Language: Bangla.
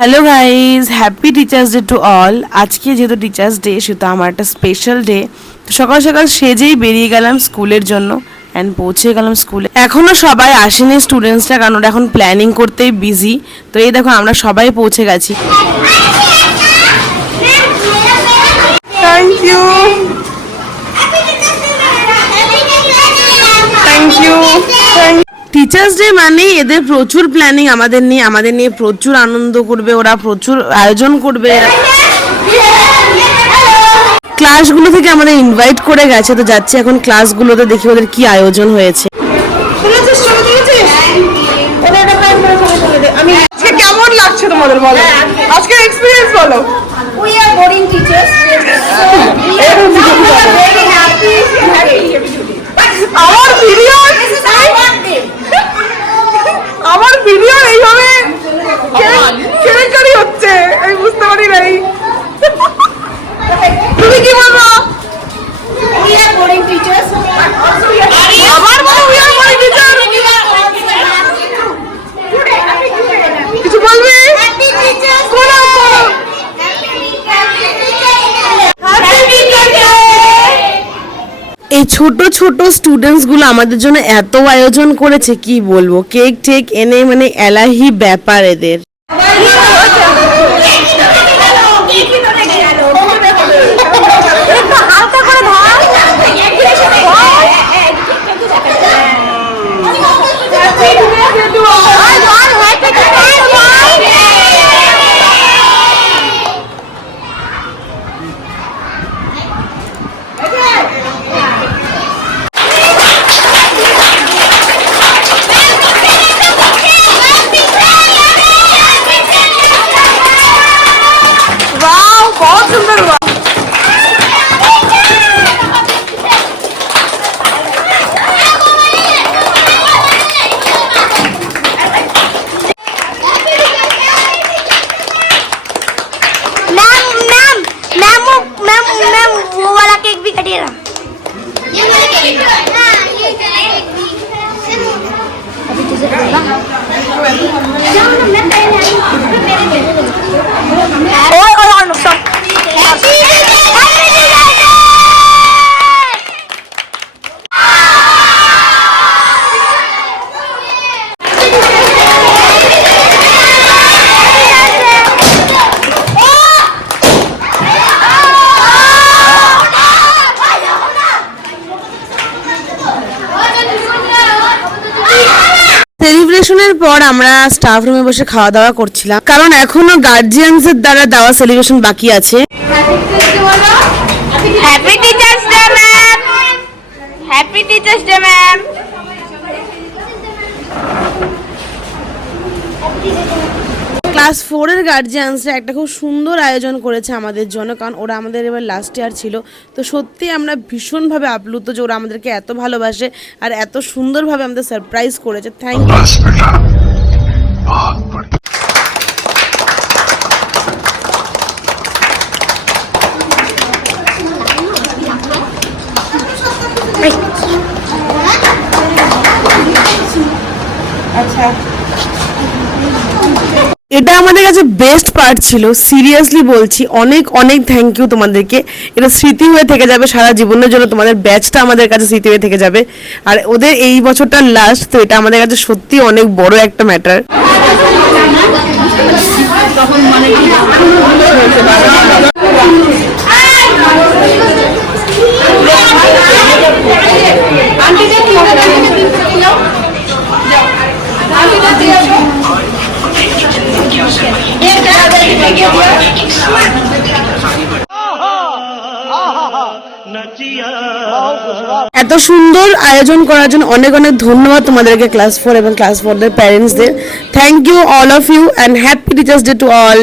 Hello guys, happy Teachers' Day to all. আজকে যেহেতু টিচার্স ডে, সেহেতু আমার একটা স্পেশাল ডে। তো সকাল সকাল সেজেই বেরিয়ে গেলাম স্কুলের জন্য অ্যান্ড পৌঁছে গেলাম স্কুলে। এখনও সবাই আসেনি স্টুডেন্টসরা, কারণ ওরা এখন প্ল্যানিং করতেই বিজি। তো এই দেখো আমরা সবাই পৌঁছে গেছি। Thank you, thank you. Teachers day মানে এদের প্রচুর প্ল্যানিং আমাদের নিয়ে প্রচুর আনন্দ করবে, ওরা প্রচুর আয়োজন করবে। ক্লাসগুলো থেকে আমাদের ইনভাইট করে গেছে, তো যাচ্ছি এখন ক্লাসগুলোতে, দেখি ওদের কি আয়োজন হয়েছে। কেমন লাগছে তোমাদের বলো, আজকের এক্সপেরিয়েন্স বলো। We are boarding teachers. আমার ভিডিও এইভাবে কেলেঙ্কারি হচ্ছে, আমি বুঝতে পারি নাই। তুমি কি বলবো? We are boarding teachers. আমার বলো, we are boarding teachers। কিছু বলবে? Happy teachers. বলো। এই ছোট ছোট স্টুডেন্টস গুলো আমাদের জন্য এত আয়োজন করেছে, কি বলবো। কেক টেক এনে মানে এলাহি ব্যাপার এদের। मैम वो वाला केक भी कटिए ना। ये वाला केक ना, ये केक भी अभी तुझे बोला जाओ ना, मैं पहले ओए नुकसान। সেলিব্রেশনের পর আমরা স্টাফ রুমে বসে খাওয়া দাওয়া করছিলাম, কারণ এখনো গার্জিয়ানসের দ্বারা দেওয়া সেলিব্রেশন বাকি আছে। Happy teachers day ma'am, happy teachers day ma'am. Class 4 এর গার্জিয়ানসরা একটা খুব সুন্দর আয়োজন করেছে আমাদের জন্য, কারণ ওরা আমাদের এবার লাস্ট ইয়ার ছিল। তো সত্যি আমরা ভীষণভাবে আপ্লুত যে ওরা আমাদেরকে এত ভালোবাসে আর এত সুন্দরভাবে আমাদের সারপ্রাইজ করেছে। Thank you. আচ্ছা, এটা আমাদের কাছে বেস্ট পার্ট ছিল, সিরিয়াসলি বলছি। অনেক অনেক থ্যাংক ইউ তোমাদেরকে। এটা স্মৃতি হয়ে থেকে যাবে সারা জীবনের জন্য, তোমাদের ব্যাচটা আমাদের কাছে স্মৃতি হয়ে থেকে যাবে। আর ওদের এই বছরটা লাস্ট, তো এটা আমাদের কাছে সত্যি অনেক বড় একটা ম্যাটার। এত সুন্দর আয়োজন করার জন্য অনেক অনেক ধন্যবাদ তোমাদেরকে, ক্লাস 4 এবং ক্লাস 4 দের প্যারেন্টসদের। Thank you all of you and happy Teachers' Day to all.